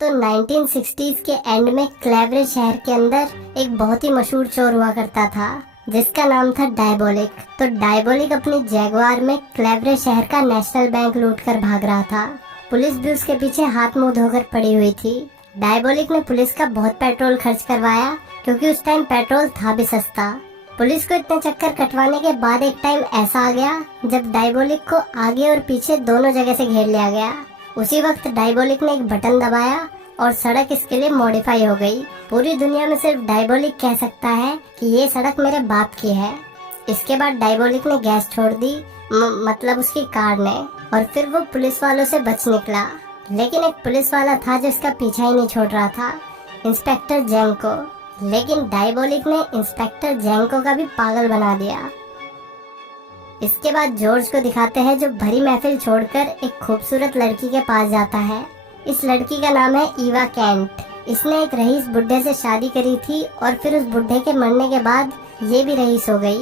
तो 1960s के and में क्लेवरे शहर के अंदर एक बहुत ही मशहूर चोर हुआ करता था जिसका नाम था डायबोलिक। तो डायबोलिक अपनी जैगवार में क्लेवरे शहर का नेशनल बैंक लूट कर भाग रहा था। पुलिस भी उसके पीछे हाथ मुंह धोकर पड़ी हुई थी। डायबोलिक ने पुलिस का बहुत पेट्रोल खर्च करवाया क्योंकि उस टाइम पेट्रोल था भी सस्ता। पुलिस को इतने चक्कर कटवाने के बाद एक टाइम ऐसा आ गया जब डायबोलिक को आगे और पीछे दोनों जगह से घेर लिया गया। उसी वक्त डायबोलिक ने एक बटन दबाया और सड़क इसके लिए मॉडिफाई हो गई। पूरी दुनिया में सिर्फ डायबोलिक कह सकता है कि ये सड़क मेरे बाप की है। इसके बाद डायबोलिक ने गैस छोड़ दी, मतलब उसकी कार ने, और फिर वो पुलिस वालों से बच निकला। लेकिन एक पुलिस वाला था जो इसका पीछा ही नहीं छोड़ रहा था, इंस्पेक्टर जेंको। लेकिन डायबोलिक ने इंस्पेक्टर जेंको का भी पागल बना दिया। इसके बाद जॉर्ज को दिखाते हैं जो भरी महफिल छोड़कर एक खूबसूरत लड़की के पास जाता है। इस लड़की का नाम है ईवा केंट। इसने एक रईस बुढ़े से शादी करी थी और फिर उस बुढ़े के मरने के बाद ये भी रईस हो गई।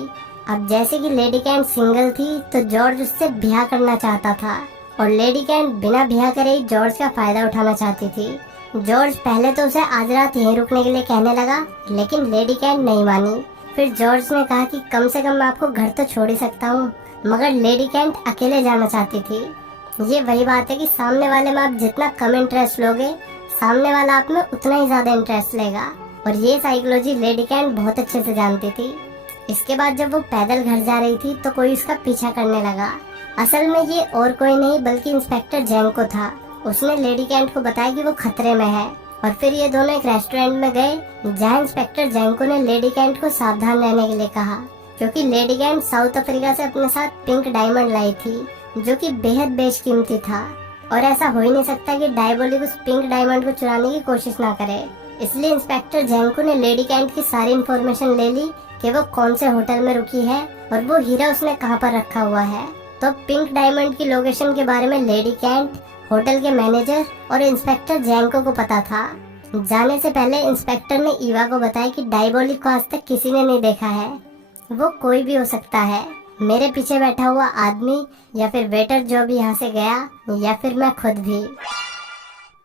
अब जैसे कि लेडी केंट सिंगल थी तो जॉर्ज उससे ब्याह करना चाहता था और लेडी केंट बिना ब्याह करे ही जॉर्ज का फायदा उठाना चाहती थी। जॉर्ज पहले तो उसे आज रात यहीं रुकने के लिए कहने लगा, लेकिन लेडी केंट नहीं मानी। फिर जॉर्ज ने कहा कि कम से कम मैं आपको घर तो छोड़ ही सकता हूँ, मगर लेडी केंट अकेले जाना चाहती थी। ये वही बात है कि सामने वाले में आप जितना कम इंटरेस्ट लोगे, सामने वाला आप में उतना ही ज्यादा इंटरेस्ट लेगा, और ये साइकोलॉजी लेडी केंट बहुत अच्छे से जानती थी। इसके बाद जब वो पैदल घर जा रही थी तो कोई उसका पीछा करने लगा। असल में ये और कोई नहीं बल्कि इंस्पेक्टर जेंको था। उसने लेडी केंट को बताया कि वो खतरे में है, और फिर ये दोनों एक रेस्टोरेंट में गए जहाँ इंस्पेक्टर जेंको ने लेडी केंट को सावधान रहने के लिए कहा, क्योंकि लेडी केंट साउथ अफ्रीका से अपने साथ पिंक डायमंड लाई थी जो कि बेहद बेशकीमती था, और ऐसा हो ही नहीं सकता कि डायबोलिक उस पिंक डायमंड को चुराने की कोशिश ना करे। इसलिए इंस्पेक्टर जेंको ने लेडी केंट की सारी इन्फॉर्मेशन ले ली कि वो कौन से होटल में रुकी है और वो हीरा उसने कहाँ पर रखा हुआ है। तो पिंक डायमंड की लोकेशन के बारे में लेडी केंट, होटल के मैनेजर और इंस्पेक्टर जेंको को पता था। जाने से पहले इंस्पेक्टर ने ईवा को बताया कि डायबोलिक को आज तक किसी ने नहीं देखा है, वो कोई भी हो सकता है, मेरे पीछे बैठा हुआ आदमी या फिर वेटर जो भी यहाँ से गया, या फिर मैं खुद भी।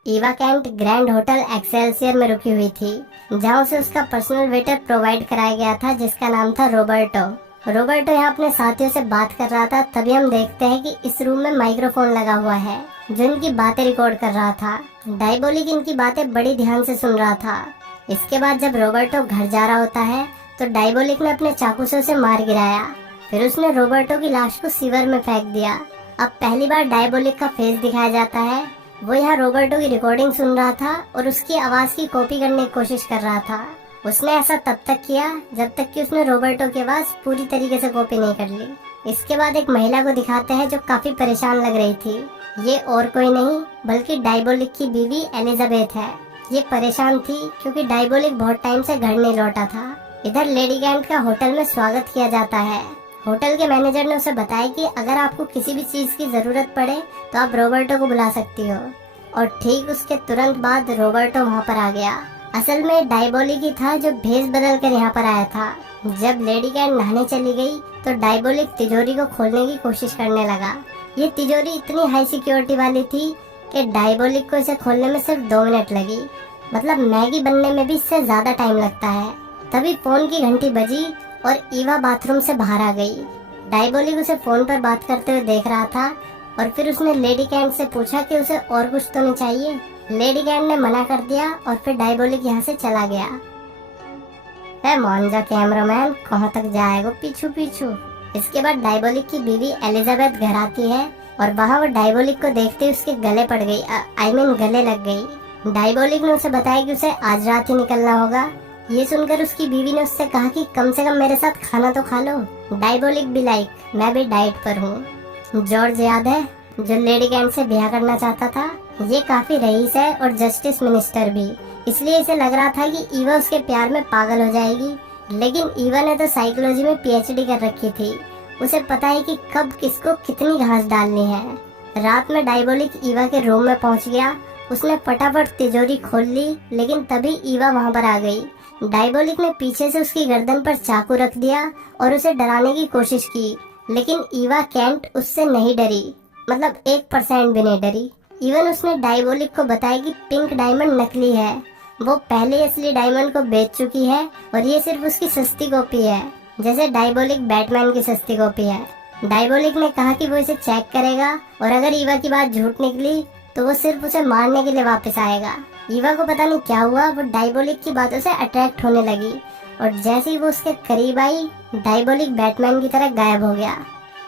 Eva Kent grand hotel Excelsior में रुकी हुई थी जहाँ उसे उसका पर्सनल वेटर प्रोवाइड कराया गया था जिसका नाम था रोबर्टो। रोबर्टो यहाँ अपने साथियों से बात कर रहा था। तभी हम देखते हैं कि इस रूम में माइक्रोफोन लगा हुआ है जो इनकी बातें रिकॉर्ड कर रहा था। डायबोलिक इनकी बातें बड़ी ध्यान से सुन रहा था। इसके बाद जब रोबर्टो घर जा रहा होता है तो डायबोलिक ने अपने चाकू से उसे मार गिराया। फिर उसने रोबर्टो की लाश को सीवर में फेंक दिया। अब पहली बार डायबोलिक का फेस दिखाया जाता है। वो यहाँ रोबर्टो की रिकॉर्डिंग सुन रहा था और उसकी आवाज की कॉपी करने की कोशिश कर रहा था। उसने ऐसा तब तक किया जब तक कि उसने रोबर्टो की आवाज पूरी तरीके से कॉपी नहीं कर ली। इसके बाद एक महिला को दिखाते हैं जो काफी परेशान लग रही थी। ये और कोई नहीं बल्कि डायबोलिक की बीवी एलिजाबेथ है। ये परेशान थी क्योंकि डायबोलिक बहुत टाइम से घर नहीं लौटा था। इधर लेडी केंट का होटल में स्वागत किया जाता है। होटल के मैनेजर ने उसे बताया कि अगर आपको किसी भी चीज की जरूरत पड़े तो आप रोबर्टो को बुला सकती हो, और ठीक उसके तुरंत बाद रोबर्टो वहाँ पर आ गया। असल में डायबोलिक ही था जो भेष बदल कर यहाँ पर आया था। जब लेडी केंट नहाने चली गई तो डायबोलिक तिजोरी को खोलने की कोशिश करने लगा। ये तिजोरी इतनी हाई सिक्योरिटी वाली थी कि डायबोलिक को इसे खोलने में सिर्फ 2 मिनट लगी। मतलब मैगी बनने में भी इससे ज्यादा टाइम लगता है। तभी फोन की घंटी बजी और ईवा बाथरूम से बाहर आ गई। डायबोलिक उसे फोन पर बात करते हुए देख रहा था और फिर उसने लेडी केंट से पूछा कि उसे और कुछ तो नहीं चाहिए। लेडी केंट ने मना कर दिया और फिर डायबोलिक यहाँ से चला गया। मान जा कैमरामैन, कहाँ तक जाएगा पीछू पीछू। इसके बाद डायबोलिक की बीवी एलिजाबेथ घर आती है और वहाँ वो डायबोलिक को देखते ही उसके गले पड़ गई, आई मीन गले लग गई। डायबोलिक ने उसे बताया कि उसे आज रात ही निकलना होगा। ये सुनकर उसकी बीवी ने उससे कहा कि कम से कम मेरे साथ खाना तो खा लो। डायबोलिक भी लाइक, मैं भी डाइट पर हूँ। जॉर्ज याद है जो लेडी केंट से ब्याह करना चाहता था? ये काफी रईस है और जस्टिस मिनिस्टर भी, इसलिए इसे लग रहा था कि ईवा उसके प्यार में पागल हो जाएगी। लेकिन ईवा ने तो साइकोलॉजी में पीएचडी कर रखी थी। उसे पता है कि कब किसको कितनी घास डालनी है। रात में डायबोलिक ईवा के रूम में पहुंच गया। उसने फटाफट तिजोरी खोल ली, लेकिन तभी ईवा वहां पर आ गई। डायबोलिक ने पीछे से उसकी गर्दन पर चाकू रख दिया और उसे डराने की कोशिश की, लेकिन ईवा केंट उससे नहीं डरी, मतलब 1% भी नहीं डरी। इवन उसने डायबोलिक को बताया कि पिंक डायमंड नकली है, वो पहले असली डायमंड को बेच चुकी है और ये सिर्फ उसकी सस्ती कॉपी है, जैसे डायबोलिक बैटमैन की सस्ती कॉपी है। डायबोलिक ने कहा कि वो इसे चेक करेगा और अगर ईवा की बात झूठ निकली तो वो सिर्फ उसे मारने के लिए वापस आएगा। ईवा को पता नहीं क्या हुआ, वो डायबोलिक की बातों से अट्रैक्ट होने लगी और जैसे ही वो उसके करीब आई, डायबोलिक बैटमैन की तरह गायब हो गया।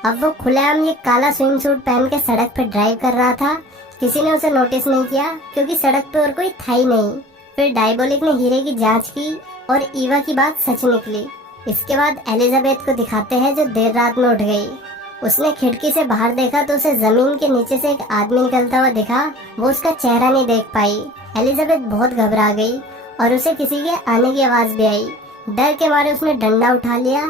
अब वो खुलेआम ये काला स्विम सूट पहन के सड़क पर ड्राइव कर रहा था। किसी ने उसे नोटिस नहीं किया क्योंकि सड़क पे और कोई था ही नहीं। फिर डायबोलिक ने हीरे की जांच की और ईवा की बात सच निकली। इसके बाद एलिजाबेथ को दिखाते हैं जो देर रात में उठ गई। उसने खिड़की से बाहर देखा तो उसे जमीन के नीचे से एक आदमी निकलता हुआ दिखा। वो उसका चेहरा नहीं देख पाई। एलिजाबेथ बहुत घबरा गई और उसे किसी के आने की आवाज भी आई। डर के मारे उसने डंडा उठा लिया,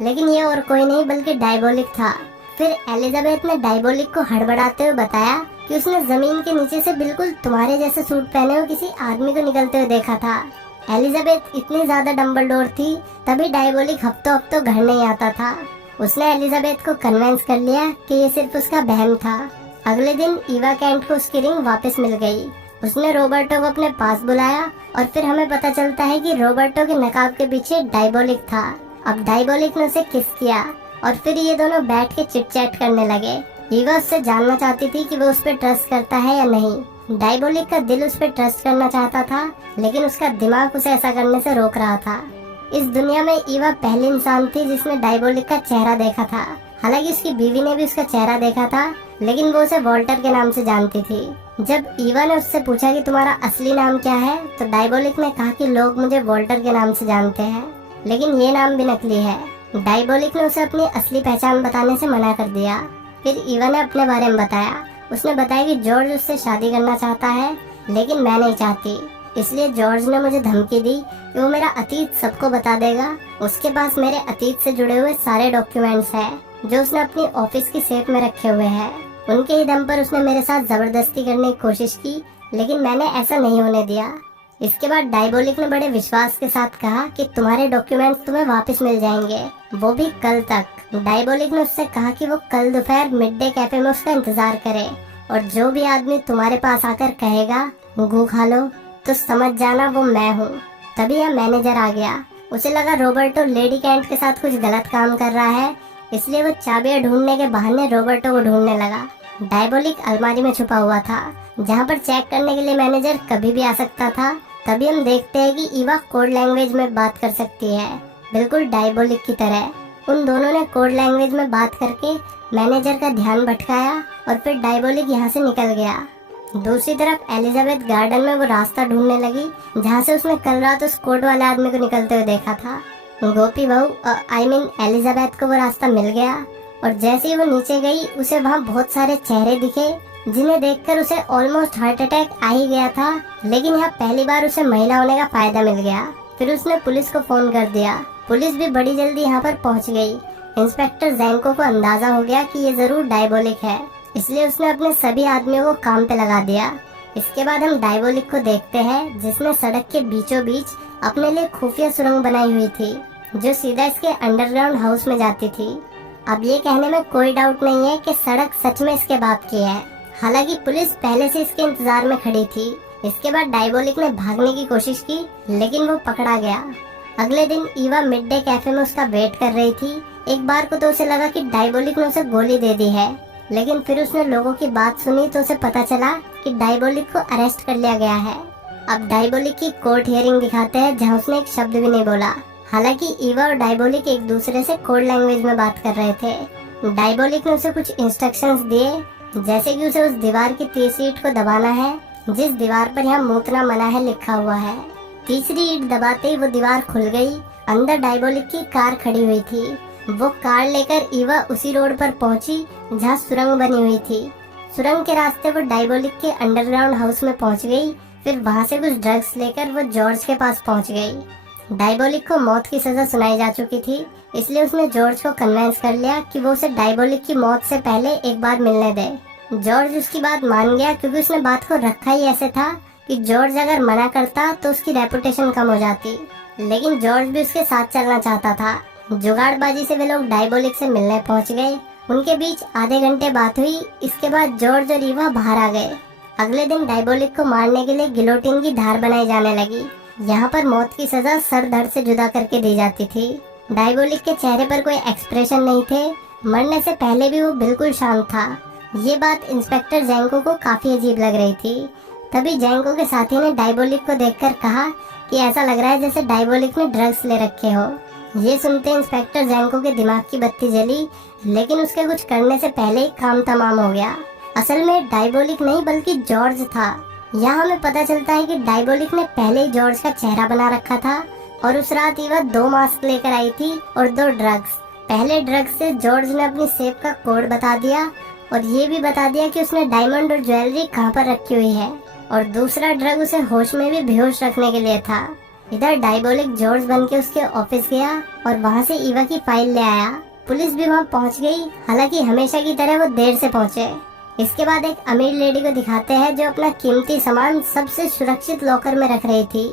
लेकिन ये और कोई नहीं बल्कि डायबोलिक था। फिर एलिजाबेथ ने डायबोलिक को हड़बड़ाते हुए बताया कि उसने जमीन के नीचे से बिल्कुल तुम्हारे जैसे सूट पहने हुए किसी आदमी को निकलते हुए देखा था। एलिजाबेथ इतनी ज्यादा डम्बलडोर थी, तभी डायबोलिक हफ्तों हफ्तों घर नहीं आता था। उसने एलिजाबेथ को कन्विंस कर लिया कि ये सिर्फ उसका बहम था। अगले दिन ईवा कैंट को उसकी रिंग वापस मिल गई। उसने रॉबर्टो को अपने पास बुलाया और फिर हमें पता चलता है कि रॉबर्टो के नकाब के पीछे डायबोलिक था। अब डायबोलिक ने उसे किस किया और फिर ये दोनों बैठ के चिट चैट करने लगे। ईवा उससे जानना चाहती थी कि वो उस पर ट्रस्ट करता है या नहीं। डायबोलिक का दिल उस पर ट्रस्ट करना चाहता था, लेकिन उसका दिमाग उसे ऐसा करने से रोक रहा था। इस दुनिया में ईवा पहली इंसान थी जिसने डायबोलिक का चेहरा देखा था। हालांकि उसकी बीवी ने भी उसका चेहरा देखा था, लेकिन वो उसे वॉल्टर के नाम से जानती थी। जब ईवा ने उससे पूछा कि तुम्हारा असली नाम क्या है, तो डायबोलिक ने कहा कि लोग मुझे वॉल्टर के नाम से जानते हैं, लेकिन ये नाम भी नकली है। डायबोलिक ने उसे अपनी असली पहचान बताने से मना कर दिया। फिर ईवा ने अपने बारे में बताया। उसने बताया कि जॉर्ज उससे शादी करना चाहता है, लेकिन मैं नहीं चाहती। इसलिए जॉर्ज ने मुझे धमकी दी कि वो मेरा अतीत सबको बता देगा। उसके पास मेरे अतीत से जुड़े हुए सारे डॉक्यूमेंट्स हैं जो उसने अपनी ऑफिस की सेफ में रखे हुए हैं। उनके ही दम पर उसने मेरे साथ जबरदस्ती करने की कोशिश की, लेकिन मैंने ऐसा नहीं होने दिया। इसके बाद डायबोलिक ने बड़े विश्वास के साथ कहा कि तुम्हारे डॉक्यूमेंट्स तुम्हें वापस मिल जाएंगे, वो भी कल तक। डायबोलिक ने उससे कहा कि वो कल दोपहर मिड डे कैफे में उसका इंतजार करे और जो भी आदमी तुम्हारे पास आकर कहेगा गू खा लो, तो समझ जाना वो मैं हूँ। तभी यह मैनेजर आ गया। उसे लगा रॉबर्टो लेडी कैंट के साथ कुछ गलत काम कर रहा है, इसलिए वो चाबियां ढूंढने के बहाने रॉबर्टो को ढूंढने लगा। डायबोलिक अलमारी में छुपा हुआ था, जहाँ पर चेक करने के लिए मैनेजर कभी भी आ सकता था। तभी हम देखते हैं कि ईवा कोड लैंग्वेज में बात कर सकती है, बिल्कुल डायबोलिक की तरह। उन दोनों ने कोड लैंग्वेज में बात करके मैनेजर का ध्यान भटकाया और फिर डायबोलिक यहाँ से निकल गया। दूसरी तरफ एलिजाबेथ गार्डन में वो रास्ता ढूंढने लगी जहाँ से उसने कल रात उस कोट वाले आदमी को निकलते हुए देखा था। गोपी बहू एलिजाबेथ को वो रास्ता मिल गया और जैसे ही वो नीचे गई उसे वहाँ बहुत सारे चेहरे दिखे, जिन्हें देखकर उसे ऑलमोस्ट हार्ट अटैक आ ही गया था। लेकिन यहाँ पहली बार उसे महिला होने का फायदा मिल गया। फिर उसने पुलिस को फोन कर दिया। पुलिस भी बड़ी जल्दी यहाँ पर पहुँच गई। इंस्पेक्टर जैंको को अंदाजा हो गया कि ये जरूर डायबोलिक है, इसलिए उसने अपने सभी आदमियों को काम पे लगा दिया। इसके बाद हम डायबोलिक को देखते हैं, जिसने सड़क के बीचों बीच अपने लिए खुफिया सुरंग बनाई हुई थी जो सीधा इसके अंडरग्राउंड हाउस में जाती थी। अब ये कहने में कोई डाउट नहीं है कि सड़क सच में इसके बाप की है। हालांकि पुलिस पहले से इसके इंतजार में खड़ी थी। इसके बाद डायबोलिक ने भागने की कोशिश की, लेकिन वो पकड़ा गया। अगले दिन ईवा मिड डे कैफे में उसका वेट कर रही थी। एक बार को तो उसे लगा कि डायबोलिक ने उसे गोली दे दी है, लेकिन फिर उसने लोगों की बात सुनी तो उसे पता चला कि डायबोलिक को अरेस्ट कर लिया गया है। अब डायबोलिक की कोर्ट हियरिंग दिखाते हैं जहाँ उसने एक शब्द भी नहीं बोला। हालांकि ईवा और डायबोलिक एक दूसरे से कोड लैंग्वेज में बात कर रहे थे। डायबोलिक ने उसे कुछ इंस्ट्रक्शंस दिए, जैसे कि उसे उस दीवार की तीसरी ईंट को दबाना है जिस दीवार पर यहाँ मूतना मना है लिखा हुआ है। तीसरी ईंट दबाते ही वो दीवार खुल गई। अंदर डायबोलिक की कार खड़ी हुई थी। वो कार लेकर ईवा उसी रोड पर पहुंची जहाँ सुरंग बनी हुई थी। सुरंग के रास्ते वो डायबोलिक के अंडरग्राउंड हाउस में पहुंच गई। फिर वहाँ से कुछ ड्रग्स लेकर वो जॉर्ज के पास पहुंच गई। डायबोलिक को मौत की सजा सुनाई जा चुकी थी, इसलिए उसने जॉर्ज को कन्विंस कर लिया कि वो उसे डायबोलिक की मौत से पहले एक बार मिलने दे। जॉर्ज उसकी बात मान गया, क्योंकि उसने बात को रखा ही ऐसे था कि जॉर्ज अगर मना करता तो उसकी रेपुटेशन कम हो जाती। लेकिन जॉर्ज भी उसके साथ चलना चाहता था। जुगाड़बाजी से वे लोग डायबोलिक से मिलने पहुंच गए। उनके बीच आधे घंटे बात हुई। इसके बाद जॉर्ज और ईवा बाहर आ गए। अगले दिन डायबोलिक को मारने के लिए गिलोटिन की धार बनाई जाने लगी। यहाँ पर मौत की सजा सर धड़ से जुदा करके दी जाती थी। डायबोलिक के चेहरे पर कोई एक्सप्रेशन नहीं थे। मरने से पहले भी वो बिल्कुल शांत था। ये बात इंस्पेक्टर जैंको को काफी अजीब लग रही थी। तभी जैंको के साथी ने डायबोलिक को देखकर कहा कि ऐसा लग रहा है जैसे डायबोलिक ने ड्रग्स ले रखे हो। ये सुनते इंस्पेक्टर जैंको के दिमाग की बत्ती जली, लेकिन उसके कुछ करने से पहले ही काम तमाम हो गया। असल में डायबोलिक नहीं बल्कि जॉर्ज था। यहाँ हमें पता चलता है कि डायबोलिक ने पहले ही जॉर्ज का चेहरा बना रखा था और उस रात ईवा 2 मास्क लेकर आई थी और 2 ड्रग्स। पहले ड्रग्स से जॉर्ज ने अपनी सेफ का कोड बता दिया और ये भी बता दिया कि उसने डायमंड और ज्वेलरी कहाँ पर रखी हुई है, और दूसरा ड्रग उसे होश में भी बेहोश रखने के लिए था। इधर डायबोलिक जॉर्ज बन के उसके ऑफिस गया और वहाँ से ईवा की फाइल ले आया। पुलिस भी वहाँ पहुँच गई, हालांकि हमेशा की तरह वो देर से पहुँचे। इसके बाद एक अमीर लेडी को दिखाते हैं जो अपना कीमती सामान सबसे सुरक्षित लॉकर में रख रही थी।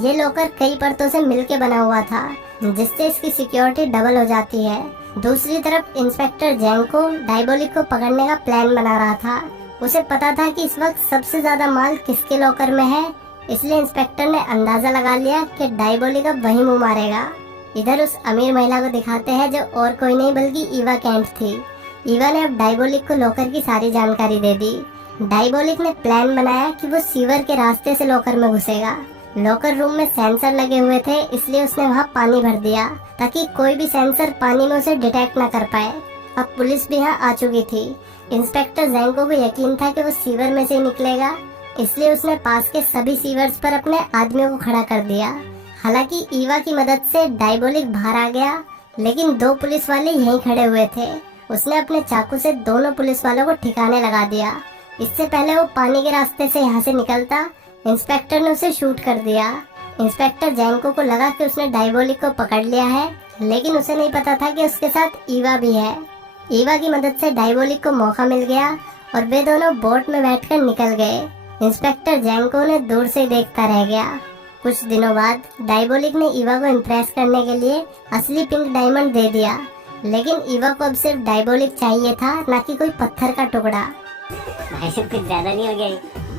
ये लॉकर कई परतों से मिलके बना हुआ था, जिससे इसकी सिक्योरिटी डबल हो जाती है। दूसरी तरफ इंस्पेक्टर जैंको डायबोलिक को पकड़ने का प्लान बना रहा था। उसे पता था कि इस वक्त सबसे ज्यादा माल किसके लॉकर में है, इसलिए इंस्पेक्टर ने अंदाजा लगा लिया कि डायबोलिक अब वही मुंह मारेगा। इधर उस अमीर महिला को दिखाते हैं जो और कोई नहीं बल्कि ईवा कैंट थी। ईवा ने अब डायबोलिक को लॉकर की सारी जानकारी दे दी। डायबोलिक ने प्लान बनाया कि वो सीवर के रास्ते से लॉकर में घुसेगा। लॉकर रूम में सेंसर लगे हुए थे, इसलिए उसने वहाँ पानी भर दिया ताकि कोई भी सेंसर पानी में उसे डिटेक्ट न कर पाए। अब पुलिस भी यहाँ आ चुकी थी। इंस्पेक्टर जैंको को यकीन था कि वो सीवर में से ही निकलेगा, इसलिए उसने पास के सभी सीवर्स पर अपने आदमियों को खड़ा कर दिया। हालांकि ईवा की मदद से डायबोलिक बाहर आ गया, लेकिन 2 पुलिस वाले यहीं खड़े हुए थे। उसने अपने चाकू से दोनों पुलिस वालों को ठिकाने लगा दिया। इससे पहले वो पानी के रास्ते से यहाँ से निकलता, इंस्पेक्टर ने उसे शूट कर दिया। इंस्पेक्टर जैंको को लगा कि उसने डायबोलिक को पकड़ लिया है, लेकिन उसे नहीं पता था कि उसके साथ ईवा भी है। ईवा की मदद से डायबोलिक को मौका मिल गया और वे दोनों बोट में बैठकर निकल गए। इंस्पेक्टर जैंको ने दूर से देखता रह गया। कुछ दिनों बाद डायबोलिक ने ईवा को इम्प्रेस करने के लिए असली पिंक डायमंड दे दिया, लेकिन ईवा को अब सिर्फ डायबोलिक चाहिए था, न कि कोई पत्थर का टुकड़ा। ऐसे कुछ ज्यादा नहीं हो गया?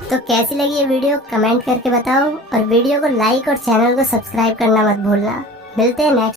तो कैसी लगी ये वीडियो कमेंट करके बताओ, और वीडियो को लाइक और चैनल को सब्सक्राइब करना मत भूलना। मिलते हैं नेक्स्ट